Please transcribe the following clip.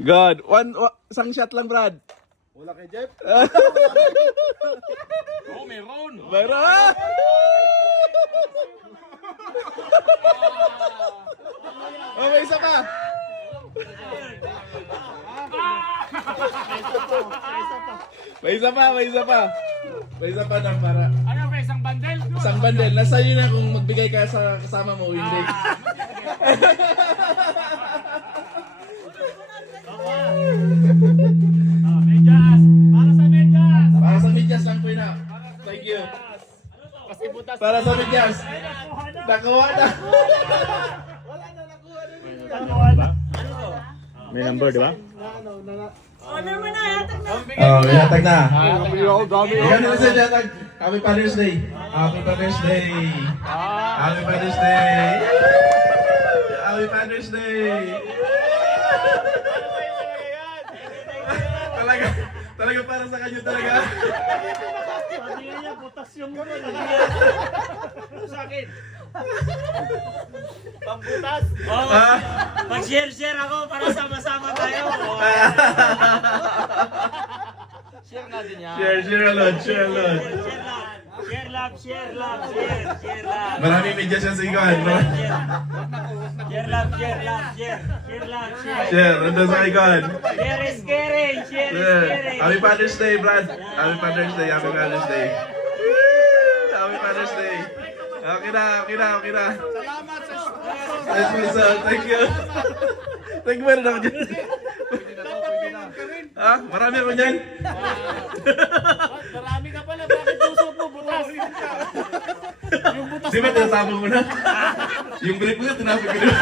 God. Isang shot lang, Brad. Wala kay Jeff. Oh, meron. Meron! Oh, may isa pa. May isa pa, may isa pa. May isa pa ng para. Ano ba, isang bandel? Isang bandel. Nasa iyo na kung magbigay ka sa kasama mo o hindi. Medyas. Para sa medyas. Para sa medyas lang po na. Thank you. Kasi butas. Para sa medyas. Nakuha na. May number, di ba? Honor mo na, hatag na. Oh, may hatag na. Dami. Ikaw na sa hatag. Happy Father's Day. Happy Father's Day. Happy Father's Day. Happy Father's Day. Talaga para sa kanya talaga. Sabi niya, butas yung sa akin. Pambutas. Ah, Mag-share ako para sama-sama tayo. Share natin yan. share alone, share alone. Share love. Maraming medyas yan sa ikaw. Share love. Share, nandun sa ikaw. Share is caring. Happy Father's Day, Brad. Happy Father's Day, Happy Father's Day. Happy Father's Day. Okay na. Salamat sa Yes, Lisa. Thank you. Thank you, meron ako dyan. Ha? Marami ako dyan. Marami ka pala. Bakit tusok mo butas? Yung butas. Di ba tinatapon mo na? Yung brief ko yun, tinapon ko na.